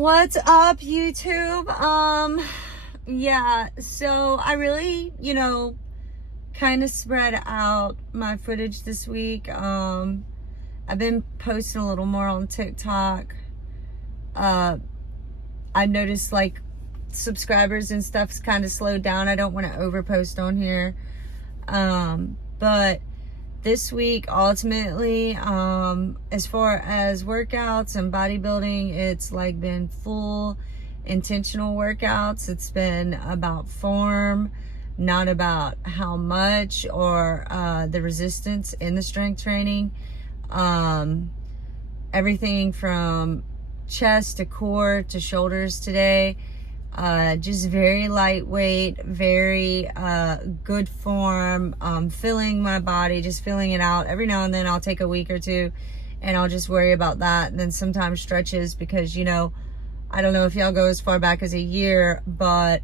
What's up, YouTube? Yeah, so I really, kind of spread out my footage this week. I've been posting a little more on TikTok. I noticed like subscribers and stuff's kind of slowed down. I don't want to overpost on here. But this week, ultimately, as far as workouts and bodybuilding, it's like been full intentional workouts. It's been about form, not about how much or the resistance in the strength training. Everything from chest to core to shoulders today. Just very lightweight, very good form, filling my body, just filling it out. Every now and then I'll take a week or two and I'll just worry about that. And then sometimes stretches because, I don't know if y'all go as far back as a year, but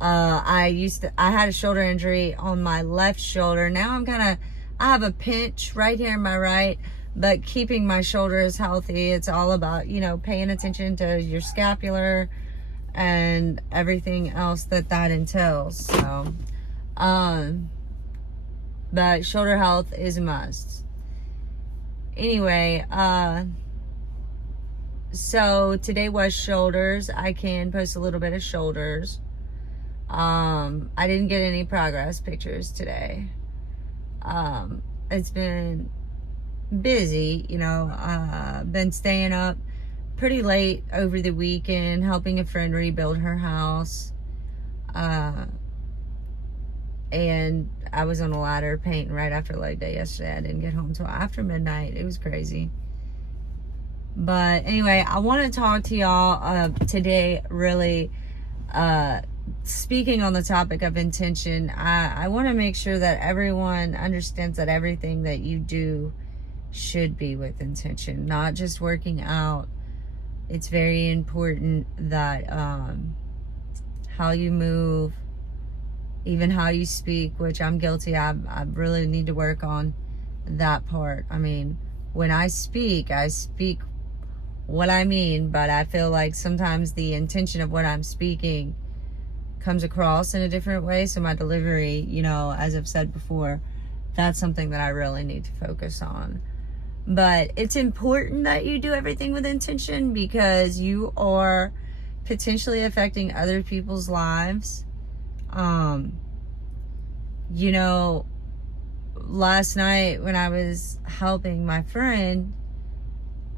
I had a shoulder injury on my left shoulder. Now I have a pinch right here in my right, but keeping my shoulders healthy. It's all about, paying attention to your scapular and everything else that entails. So, but shoulder health is a must. Anyway, so today was shoulders. I can post a little bit of shoulders. I didn't get any progress pictures today. It's been busy, been staying up pretty late over the weekend, helping a friend rebuild her house. And I was on a ladder painting right after leg day yesterday. I didn't get home till after midnight. It was crazy. But anyway, I want to talk to y'all today, really, speaking on the topic of intention. I want to make sure that everyone understands that everything that you do should be with intention, not just working out. It's very important that how you move, even how you speak, which I'm guilty. I really need to work on that part. I mean, when I speak what I mean, but I feel like sometimes the intention of what I'm speaking comes across in a different way. So my delivery, as I've said before, that's something that I really need to focus on. But it's important that you do everything with intention because you are potentially affecting other people's lives. Last night when I was helping my friend,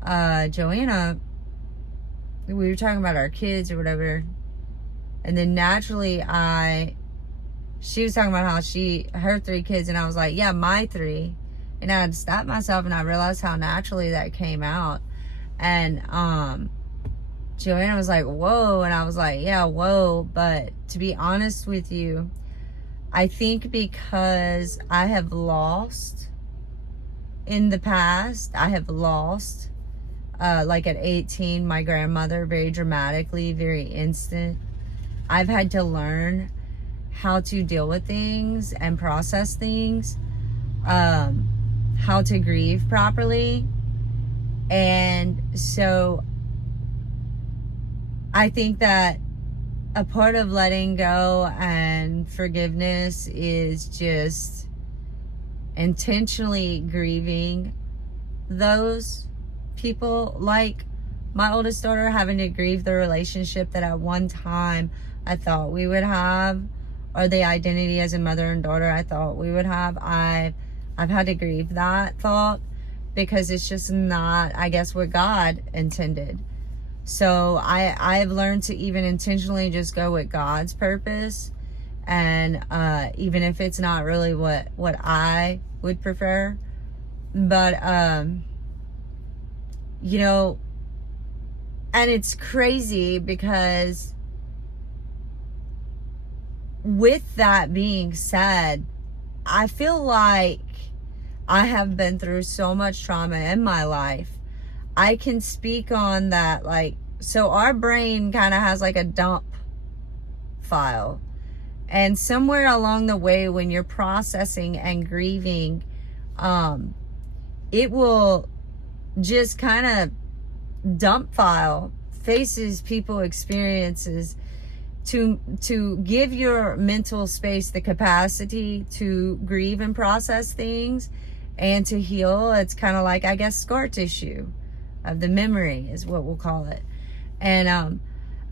Joanna, we were talking about our kids or whatever. And then naturally she was talking about how her 3 kids, and I was like, yeah, my 3. And I had stopped myself and I realized how naturally that came out. And Joanna was like, whoa. And I was like, yeah, whoa. But to be honest with you, I think because I have lost in the past, like at 18, my grandmother, very dramatically, very instant. I've had to learn how to deal with things and process things. How to grieve properly. And so I think that a part of letting go and forgiveness is just intentionally grieving those people, like my oldest daughter having to grieve the relationship that at one time I thought we would have, or the identity as a mother and daughter I thought we would have. I've had to grieve that thought because it's just not, I guess, what God intended. So I've learned to even intentionally just go with God's purpose. And even if it's not really what I would prefer. But, and it's crazy because with that being said, I feel like I have been through so much trauma in my life. I can speak on that, so our brain kind of has like a dump file. And somewhere along the way, when you're processing and grieving, it will just kind of dump file faces, people experiences, to give your mental space the capacity to grieve and process things and to heal. It's kind of like, I guess, scar tissue of the memory is what we'll call it. And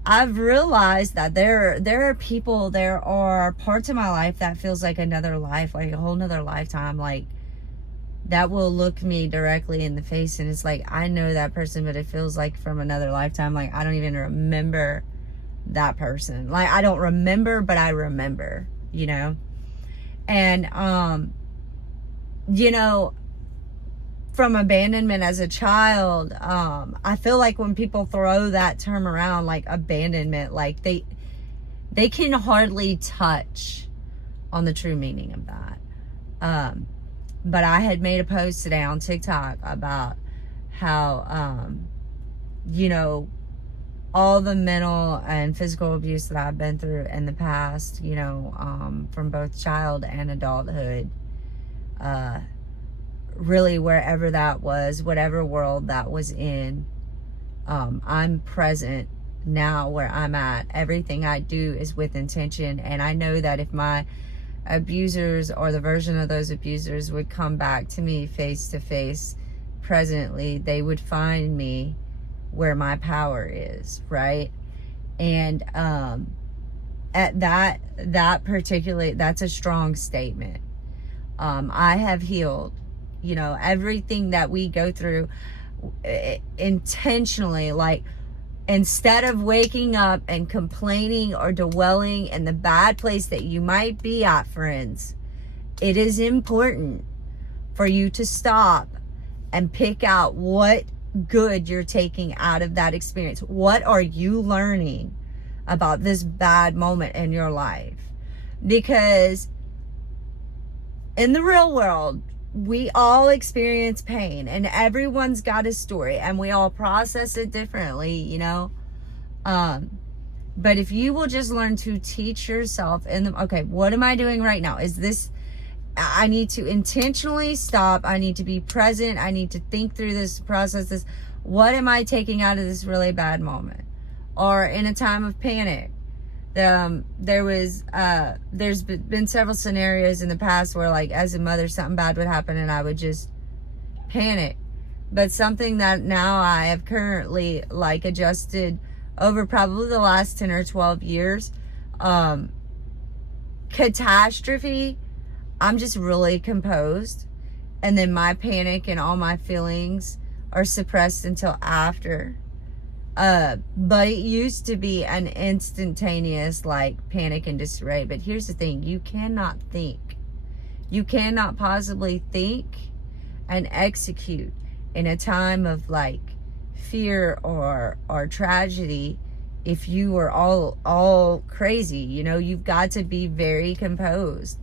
I've realized that there are people, there are parts of my life that feels like another life, like a whole nother lifetime, like that will look me directly in the face and it's like, I know that person, but it feels like from another lifetime. Like I don't even remember that person. Like I don't remember, but I remember, you know? And, you know, from abandonment as a child, I feel like when people throw that term around, like abandonment, like they can hardly touch on the true meaning of that. But I had made a post today on TikTok about how, you know, all the mental and physical abuse that I've been through in the past, you know, from both child and adulthood, really wherever that was, whatever world that was in, I'm present now where I'm at. Everything I do is with intention, and I know that if my abusers or the version of those abusers would come back to me face to face presently, they would find me where my power is, right? And at that particularly, that's a strong statement. I have healed, you know, everything that we go through intentionally. Like, instead of waking up and complaining or dwelling in the bad place that you might be at, friends, it is important for you to stop and pick out what good you're taking out of that experience. What are you learning about this bad moment in your life? Because in the real world, we all experience pain, and everyone's got a story, and we all process it differently, you know? But if you will just learn to teach yourself okay, what am I doing right now? Is this, I need to intentionally stop. I need to be present. I need to think through this, process this. What am I taking out of this really bad moment? Or in a time of panic, there's been several scenarios in the past where, like, as a mother, something bad would happen and I would just panic. But something that now I have currently, like, adjusted over probably the last 10 or 12 years, catastrophe, I'm just really composed, and then my panic and all my feelings are suppressed until after. But it used to be an instantaneous, like, panic and disarray. But here's the thing, you cannot think. You cannot possibly think and execute in a time of, like, fear or tragedy if you are all crazy. You know, you've got to be very composed.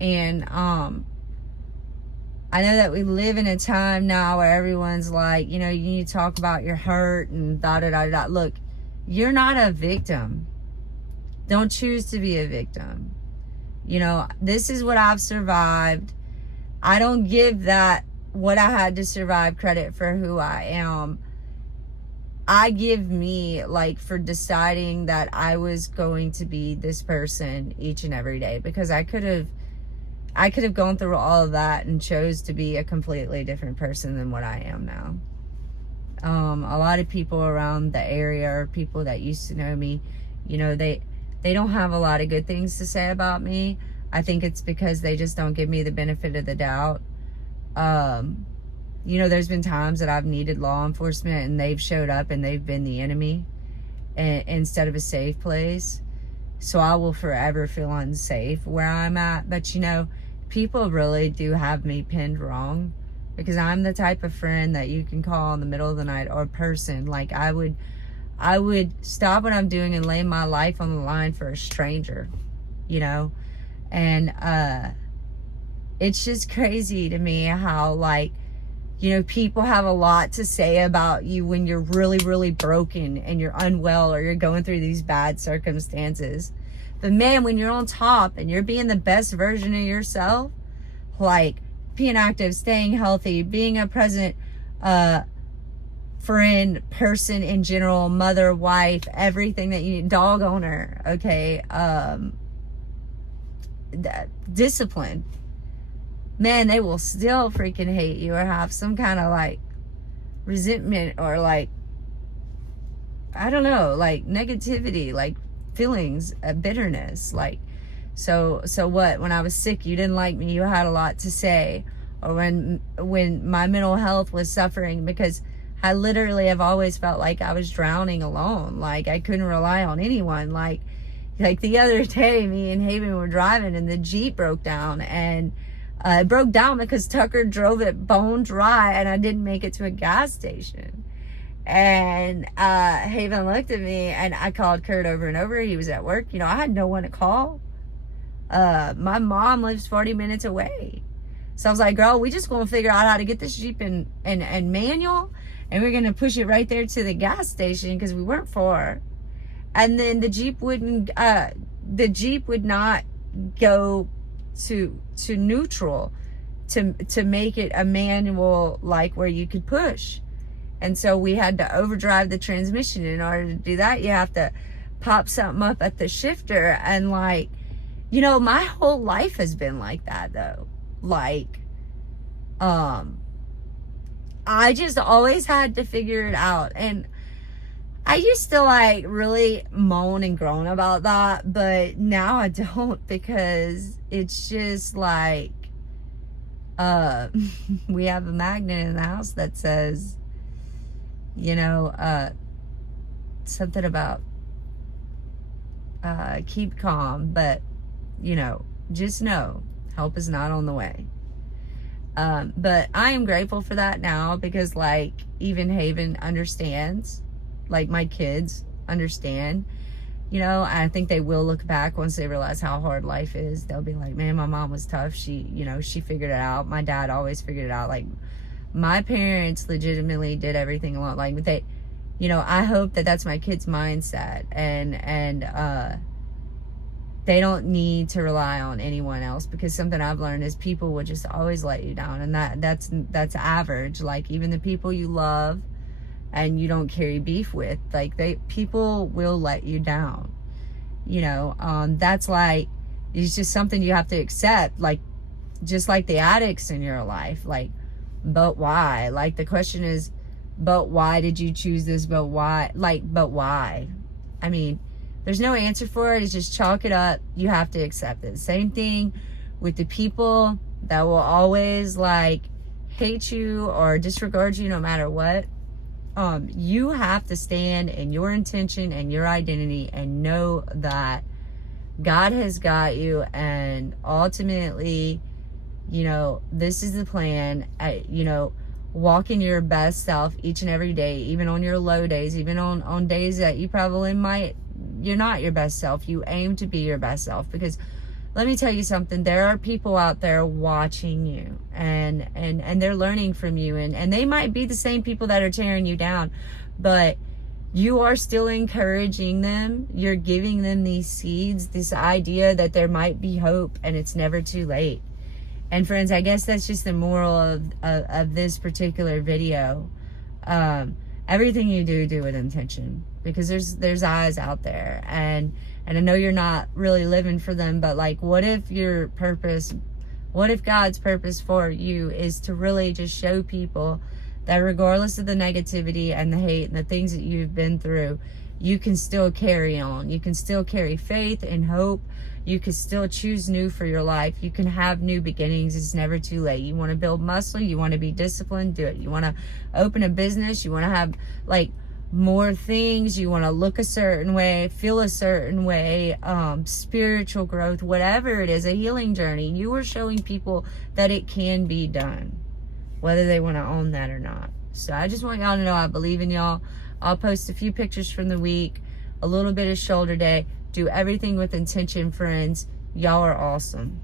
And I know that we live in a time now where everyone's like, you know, you need to talk about your hurt and da-da-da-da. Look, you're not a victim. Don't choose to be a victim. You know, this is what I've survived. I don't give that, what I had to survive, credit for who I am. I give me, like, for deciding that I was going to be this person each and every day, because I could have gone through all of that and chose to be a completely different person than what I am now. A lot of people around the area, or people that used to know me, you know, they don't have a lot of good things to say about me. I think it's because they just don't give me the benefit of the doubt. You know, there's been times that I've needed law enforcement and they've showed up and they've been the enemy instead of a safe place. So I will forever feel unsafe where I'm at. But, you know, people really do have me pinned wrong, because I'm the type of friend that you can call in the middle of the night, or person. Like, I would stop what I'm doing and lay my life on the line for a stranger, you know? And it's just crazy to me how, like, you know, people have a lot to say about you when you're really, really broken and you're unwell, or you're going through these bad circumstances. But man, when you're on top and you're being the best version of yourself, like being active, staying healthy, being a present friend, person in general, mother, wife, everything that you need, dog owner, okay, discipline, man, they will still freaking hate you or have some kind of like resentment or like, I don't know, like negativity, like feelings of bitterness. Like, so what, when I was sick, you didn't like me, you had a lot to say. Or when my mental health was suffering, because I literally have always felt like I was drowning alone. Like I couldn't rely on anyone. Like the other day, me and Haven were driving and the Jeep broke down, and it broke down because Tucker drove it bone dry and I didn't make it to a gas station. And Haven looked at me, and I called Kurt over and over. He was at work. You know, I had no one to call. My mom lives 40 minutes away. So I was like, girl, we just going to figure out how to get this Jeep in manual, and we're going to push it right there to the gas station because we weren't far. And then the Jeep would not go to neutral to make it a manual, like where you could push. And so we had to overdrive the transmission. In order to do that, you have to pop something up at the shifter. And like, you know, my whole life has been like that though. Like, I just always had to figure it out. And I used to like really moan and groan about that, but now I don't, because it's just like, we have a magnet in the house that says, you know, something about, keep calm, but you know, just know help is not on the way. But I am grateful for that now, because like even Haven understands, like my kids understand, you know. I think they will look back once they realize how hard life is. They'll be like, man, my mom was tough. She, you know, she figured it out. My dad always figured it out. Like my parents legitimately did everything alone. Like they, you know, I hope that that's my kids' mindset, and they don't need to rely on anyone else, because something I've learned is people will just always let you down, and that's average. Like even the people you love and you don't carry beef with, like people will let you down, you know. That's like, it's just something you have to accept, like just like the addicts in your life. Like, but why? Like the question is, but why did you choose this? But why? Like, but why? I mean, there's no answer for it. It's just chalk it up. You have to accept it. Same thing with the people that will always like hate you or disregard you no matter what. You have to stand in your intention and your identity and know that God has got you, and ultimately, you know, this is the plan. You know, walk in your best self each and every day, even on your low days, even on days that you probably you're not your best self. You aim to be your best self, because let me tell you something, there are people out there watching you, and they're learning from you, and they might be the same people that are tearing you down, but you are still encouraging them. You're giving them these seeds, this idea that there might be hope, and it's never too late. And friends, I guess that's just the moral of this particular video. Everything you do with intention, because there's eyes out there, and I know you're not really living for them, but like, what if God's purpose for you is to really just show people that regardless of the negativity and the hate and the things that you've been through, you can still carry on. You can still carry faith and hope. You can still choose new for your life. You can have new beginnings. It's never too late. You want to build muscle, you want to be disciplined, do it. You want to open a business, you want to have like more things, you want to look a certain way, feel a certain way, spiritual growth, whatever it is, a healing journey. You are showing people that it can be done, whether they want to own that or not. So I just want y'all to know I believe in y'all. I'll post a few pictures from the week, a little bit of shoulder day. Do everything with intention, friends. Y'all are awesome.